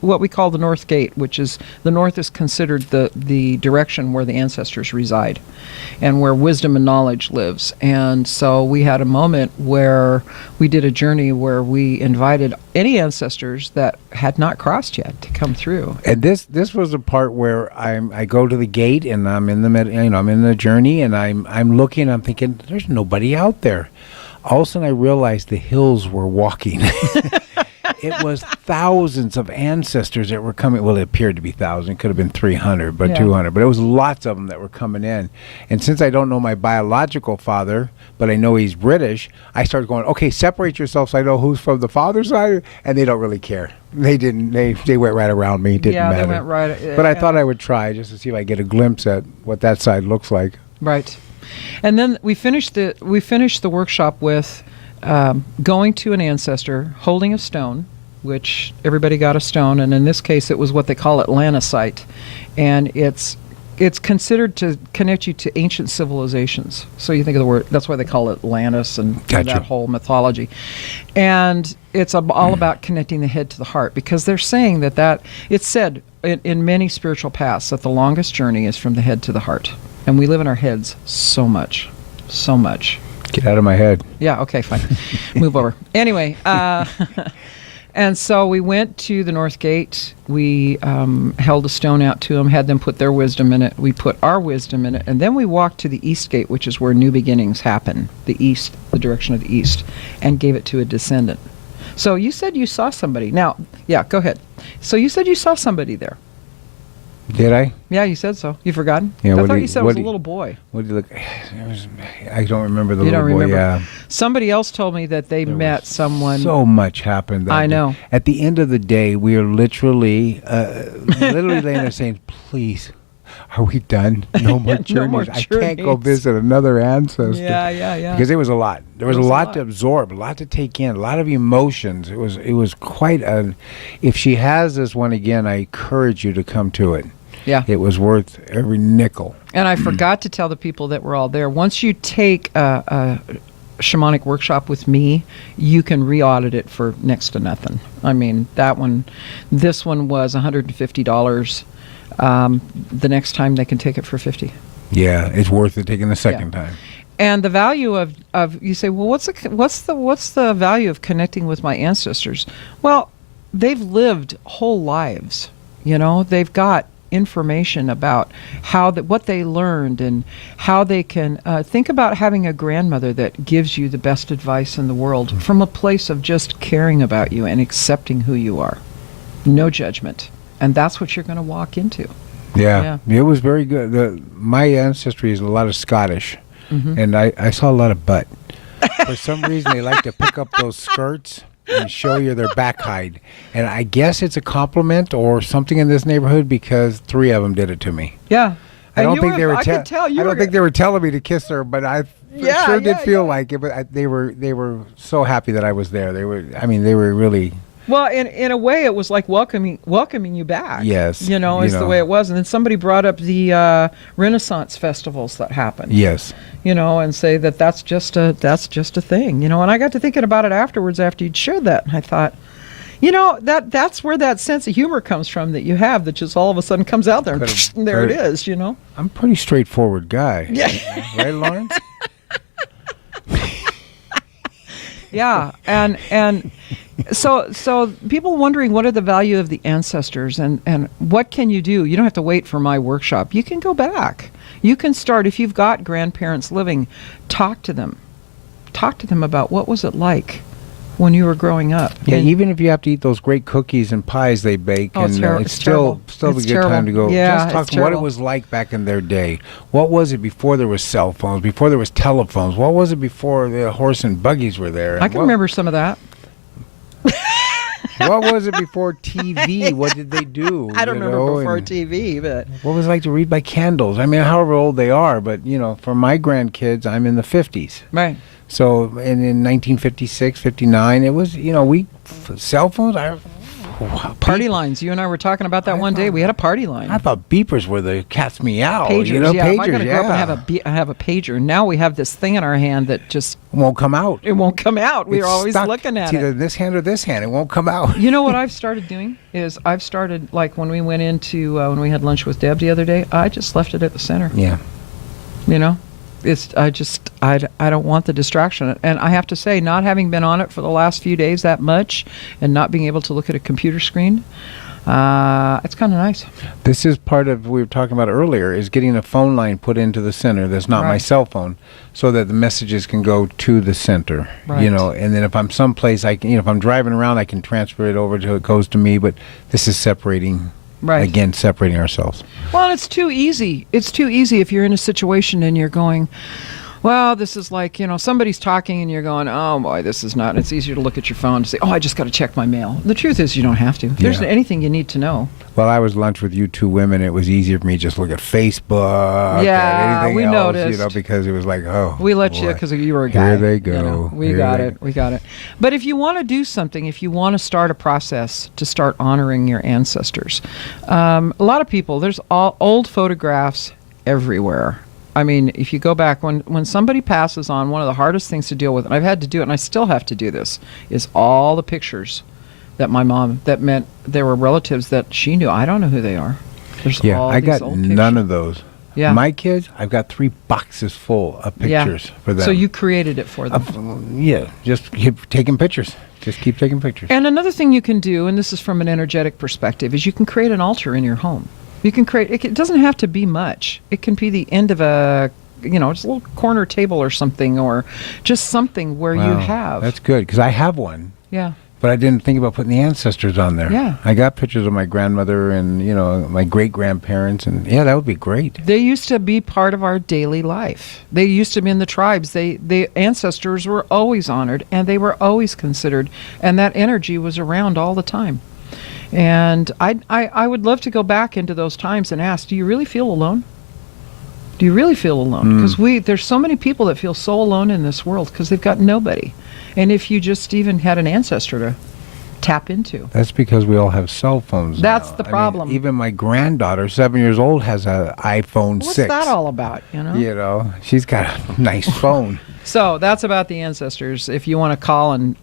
what we call the North Gate, which is the North is considered the direction where the ancestors reside and where wisdom and knowledge lives. And so we had a moment where we did a journey where we invited any ancestors that had not crossed yet to come through. And this was the part where I go to the gate, and I'm in I'm in the journey, and I'm looking, I'm thinking, there's nobody out there. All of a sudden I realized the hills were walking. It was thousands of ancestors that were coming. Well, it appeared to be thousands. It could have been 300, but 200. But it was lots of them that were coming in. And since I don't know my biological father, but I know he's British, I started going, okay, separate yourself so I know who's from the father's side. And they don't really care. They didn't. They went right around me. It didn't matter. They went right. But I thought I would try just to see if I get a glimpse at what that side looks like. Right. And then we finished the workshop with going to an ancestor, holding a stone, which everybody got a stone, and in this case it was what they call Atlanticite, and it's considered to connect you to ancient civilizations. So you think of the word, that's why they call it Atlantis and that whole mythology. And it's all about connecting the head to the heart, because they're saying that it's said in many spiritual paths that the longest journey is from the head to the heart. And we live in our heads so much. Get out of my head. Yeah, okay, fine. Move over. Anyway, and so we went to the North Gate. We held a stone out to them, had them put their wisdom in it. We put our wisdom in it. And then we walked to the East Gate, which is where new beginnings happen, the east, the direction of the east, and gave it to a descendant. So you said you saw somebody. Now, yeah, go ahead. So you said you saw somebody there. Did I? Yeah, you said so. You forgotten? Yeah, I what thought do you you- said it what was do a you- little boy. What did you look? It was, I don't remember the You little don't boy. remember? Yeah. Somebody else told me that they There met was someone. So much happened. That I day. know. At the end of the day, we are literally laying there saying, "Please, are we done? No more journeys. No more I can't go journeys." visit another ancestor." Yeah. Because it was a lot. There was a was a lot lot. to absorb, a lot to take in, a lot of emotions. It was quite a. If she has this one again, I encourage you to come to it. Yeah. It was worth every nickel. And I forgot to tell the people that were all there. Once you take a shamanic workshop with me, you can re-audit it for next to nothing. I mean, this one was $150. The next time they can take it for $50. Yeah, it's worth it taking the second time. And the value of you say, well, what's the value of connecting with my ancestors? Well, they've lived whole lives. You know, they've got information about what they learned and how they can think about having a grandmother that gives you the best advice in the world from a place of just caring about you and accepting who you are. No judgment. And that's what you're going to walk into. Yeah, it was very good. My ancestry is a lot of Scottish, and I saw a lot of butt. For some reason, they like to pick up those skirts and show you their back hide. And I guess it's a compliment or something in this neighborhood because 3 of them did it to me. Yeah. I don't think they were. I could tell you I were don't think they were telling me to kiss her, but I Yeah, sure did yeah, feel yeah. like it. But they were so happy that I was there. They were. I mean, they were really. Well, in a way, it was like welcoming you back. Yes, is the way it was. And then somebody brought up the Renaissance festivals that happened. Yes. And say that's just a thing. And I got to thinking about it afterwards after you'd shared that, and I thought, that's where that sense of humor comes from that you have, that just all of a sudden comes out there, and there it is. I'm a pretty straightforward guy. Yeah. Right, Lawrence? Yeah, and so people wondering what are the value of the ancestors and what can you do? You don't have to wait for my workshop. You can go back. You can start, if you've got grandparents living, talk to them. Talk to them about what was it like when you were growing up. Yeah, And- even if you have to eat those great cookies and pies they bake, Oh, it's and terrible. it's It's still terrible. a It's good time to go. Yeah, just talk it's what it terrible. was like back in their day. What was it before there was cell phones? Before there was telephones? What was it before the horse and buggies were there? I And can remember some of that. What was it before TV? What did they do? I don't you remember know, before and TV, but What was it like to read by candles? I mean, however old they are, but for my grandkids, I'm in the 50s. right. So, and in 1956, 59, it was, cell phones. Party lines. You and I were talking about that one day. We had a party line. I thought beepers were the cat's meow. Pagers, yeah. If I Pagers, gotta grow up and have a pager. Now we have this thing in our hand that just won't come out. it won't come out. We're It's always stuck. looking at It's either it. this hand or this hand. It won't come out. You know what I've started doing is I've started, like when we went into when we had lunch with Deb the other day. I just left it at the center. Yeah. I don't want the distraction. And I have to say, not having been on it for the last few days that much and not being able to look at a computer screen, it's kind of nice. This is part of what we were talking about earlier, is getting a phone line put into the center that's not my Right. cell phone, so that the messages can go to the center. Right. And then if I'm someplace, I can, if I'm driving around, I can transfer it over till it goes to me. But this is separating. Right. Again, separating ourselves. Well, it's too easy. It's too easy if you're in a situation and you're going, well, this is like, somebody's talking and you're going, oh boy, this is not. It's easier to look at your phone and say, oh, I just got to check my mail. The truth is you don't have to. If there's Yeah. anything you need to know. Well, I was lunch with you two women. It was easier for me to just look at Facebook. Yeah, anything we else, noticed. because it was like, oh. We let you boy. because you were a guy. Here they go. We Here got they it. We got it. But if you want to do something, if you want to start a process to start honoring your ancestors, a lot of people, there's old photographs everywhere. I mean, if you go back, when somebody passes on, one of the hardest things to deal with, and I've had to do it, and I still have to do this, is all the pictures that my mom, that meant there were relatives that she knew. I don't know who they are. There's Yeah, all I these got old none pictures. of those. Yeah. My kids, I've got 3 boxes full of pictures for them. So you created it for them. Yeah, just keep taking pictures. Just keep taking pictures. And another thing you can do, and this is from an energetic perspective, is you can create an altar in your home. You can create, it doesn't have to be much. It can be the end of a, just a little corner table or something, or just something where you Wow, have. That's good, because I have one. Yeah. But I didn't think about putting the ancestors on there. Yeah. I got pictures of my grandmother and, my great-grandparents, and yeah, that would be great. They used to be part of our daily life. They used to be in the tribes. The ancestors were always honored, and they were always considered, and that energy was around all the time. And I would love to go back into those times and ask, do you really feel alone? Do you really feel alone? Because there's so many people that feel so alone in this world because they've got nobody. And if you just even had an ancestor to tap into. That's because we all have cell phones That's now. the problem. Even my granddaughter, 7 years old, has an iPhone What's 6. that all about, She's got a nice phone. So that's about the ancestors. If you want to call and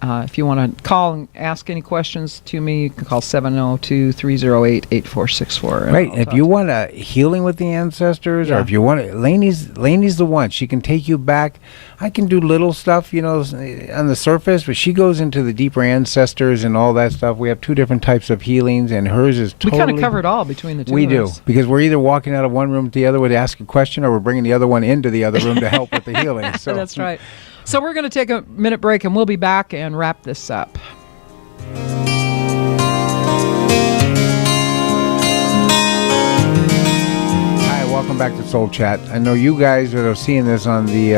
ask any questions to me, you can call 702-308-8464. Right. If you want a healing with the ancestors, or Yeah. if you want it, Lainey's the one. She can take you back. I can do little stuff, on the surface, but she goes into the deeper ancestors and all that stuff. We have 2 different types of healings, and hers is We totally... kind of cover it all between the two We of do, us. because we're either walking out of one room to the other to ask a question, or we're bringing the other one into the other room to help with the healing. So That's right. So we're going to take a minute break, and we'll be back and wrap this up. Hi, welcome back to Soul Chat. I know you guys that are seeing this on the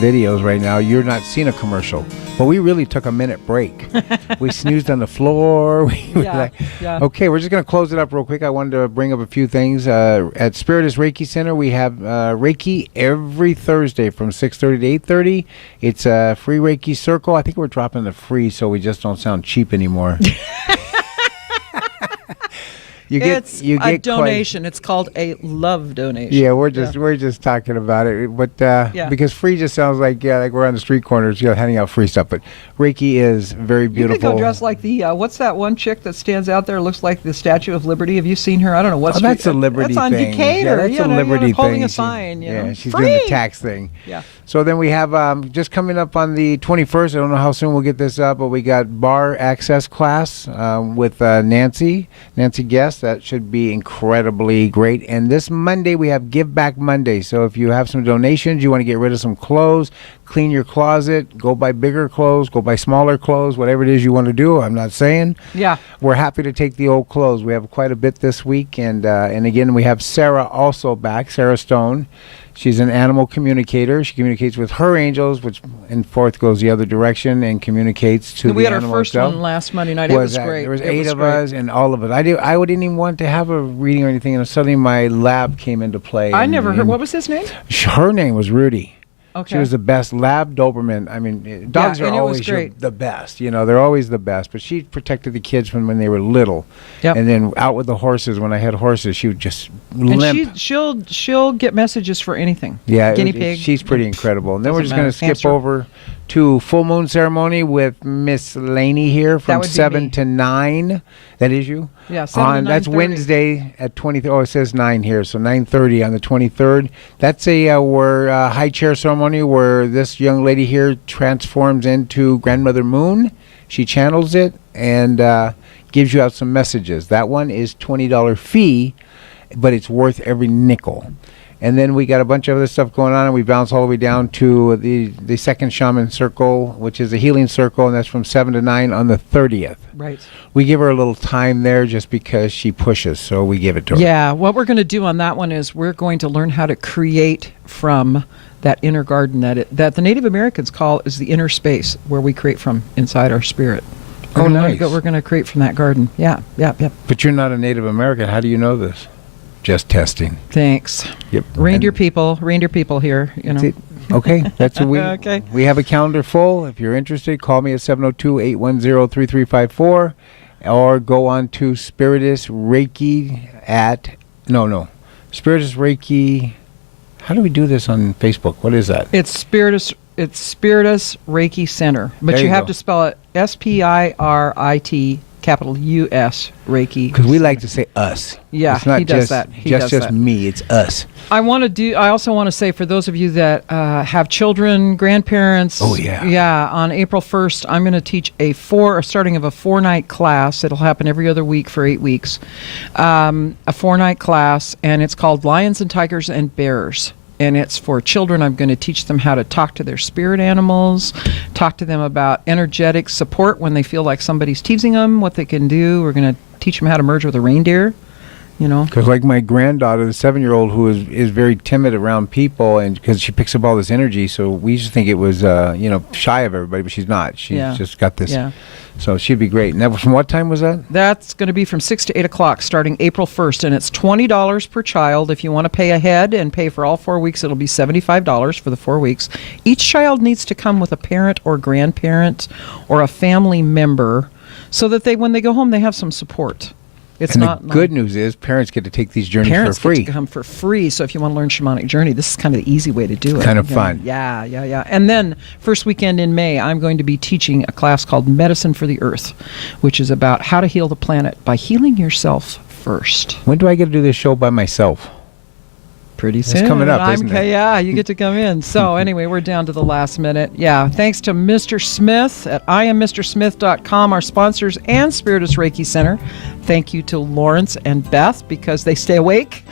videos right now, you're not seeing a commercial, but we really took a minute break. We snoozed on the floor. We were Yeah, yeah. Okay, we're just going to close it up real quick. I wanted to bring up a few things. At Spiritus Reiki Center, we have Reiki every Thursday from 6:30 to 8:30. It's a free Reiki circle. I think we're dropping the free so we just don't sound cheap anymore. It's a quite- donation. It's called a love donation. Yeah, we're just talking about it, but because free just sounds like we're on the street corners, handing out free stuff. But Reiki is very You beautiful. could go dressed like the what's that one chick that stands out there? Looks like the Statue of Liberty. Have you seen her? I don't know what. Oh, that's a Liberty That's on thing. Decatur. Yeah, that's a Liberty thing. Holding a sign. She's Free! doing the tax thing. Yeah. So then we have just coming up on the 21st. I don't know how soon we'll get this up, but we got bar access class with Nancy Guest. That should be incredibly great. And this Monday we have Give Back Monday. So if you have some donations, you want to get rid of some clothes, clean your closet, go buy bigger clothes, go buy smaller clothes, whatever it is you want to do. I'm not saying. Yeah. We're happy to take the old clothes. We have quite a bit this week, and again we have Sarah also back, Sarah Stone. She's an animal communicator. She communicates with her angels, which in fourth goes the other direction and communicates to We the had our animal first itself. one last Monday night. It was great. There was It 8 of great. us, and all of us. I wouldn't even want to have a reading or anything, and suddenly my lab came into play. I never heard. What was his name? Her name was Rudy. Okay. She was the best lab Doberman. I mean, dogs Yeah, are and it was always great. the best. They're always the best. But she protected the kids from when they were little. Yep. And then out with the horses. When I had horses, she would just And limp. she'll get messages for anything. Yeah, Guinea pig. She's pretty incredible. And then we're Doesn't just going to matter. skip Hamster. over to full moon ceremony with Miss Laney here That from would be 7 me. to 9. That is you? Yeah, 7 to That's 9:30. Wednesday at 20. Oh, it says 9 here, so 9:30 on the 23rd. That's a high chair ceremony where this young lady here transforms into Grandmother Moon. She channels it and gives you out some messages. That one is $20 fee, but it's worth every nickel. And then we got a bunch of other stuff going on, and we bounce all the way down to the second shaman circle, which is a healing circle, and that's from 7 to 9 on the 30th. Right. We give her a little time there just because she pushes, so we give it to her. Yeah, what we're going to do on that one is we're going to learn how to create from that inner garden that the Native Americans call is the inner space where we create from inside our spirit. Oh, nice. We're going to create from that garden. Yeah. But you're not a Native American. How do you know this? Just testing. Thanks. Yep. Reindeer And people here, that's it. Okay, that's what we. Okay. We have a calendar full. If you're interested, call me at 702-810-3354, or go on to Spiritus Reiki Spiritus Reiki. How do we do this on Facebook? What is that? It's Spiritus Reiki Center, but There you you have go. to spell it SPIRIT capital US Reiki. Because we like to say us. Yeah, it's not he does just, that. He just does that. me. It's us. I also want to say for those of you that have children, grandparents. Oh, yeah. Yeah. On April 1st, I'm going to teach a starting of a 4-night class. It'll happen every other week for 8 weeks. A 4-night class, and it's called Lions and Tigers and Bears. and it's for children. I'm going to teach them how to talk to their spirit animals, talk to them about energetic support when they feel like somebody's teasing them, what they can do. We're going to teach them how to merge with a reindeer. You know, because like my granddaughter, the 7-year-old, who is very timid around people, and because she picks up all this energy, so we used to think it was shy of everybody, but she's not. She's just got this. Yeah. So she'd be great. And that was, from what time was that? That's going to be from 6 to 8 o'clock starting April 1st, and it's $20 per child. If you want to pay ahead and pay for all 4 weeks, it'll be $75 for the 4 weeks. Each child needs to come with a parent or grandparent or a family member so that when they go home, they have some support. It's and not the good news is parents get to take these journeys parents for free. Get to come for free. So if you want to learn shamanic journey, this is kind of the easy way to do it. Kind of fun. Yeah. And then first weekend in May, I'm going to be teaching a class called Medicine for the Earth, which is about how to heal the planet by healing yourself first. When do I get to do this show by myself? Pretty soon. It's coming up, isn't it? Yeah, you get to come in. So anyway, we're down to the last minute. Yeah, thanks to Mr. Smith at IamMrSmith.com, our sponsors, and Spiritus Reiki Center. Thank you to Lawrence and Beth because they stay awake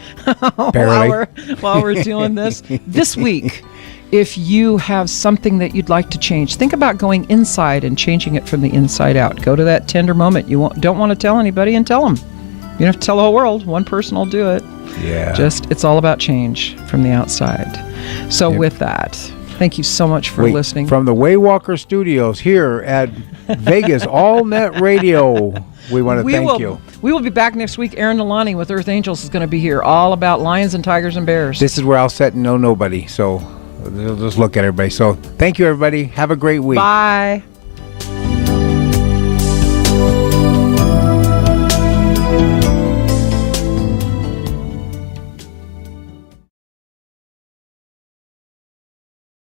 while we're doing this. This week, if you have something that you'd like to change, think about going inside and changing it from the inside out. Go to that tender moment. You don't want to tell anybody, and tell them. You don't have to tell the whole world. One person will do it. Yeah. It's all about change from the outside. So with that, thank you so much for listening. From the Waywalker Studios here at Vegas All Net Radio, we want to thank you. We will be back next week. Aaron Nalani with Earth Angels is going to be here, all about lions and tigers and bears. This is where I'll sit and know nobody. So just look at everybody. So thank you, everybody. Have a great week. Bye.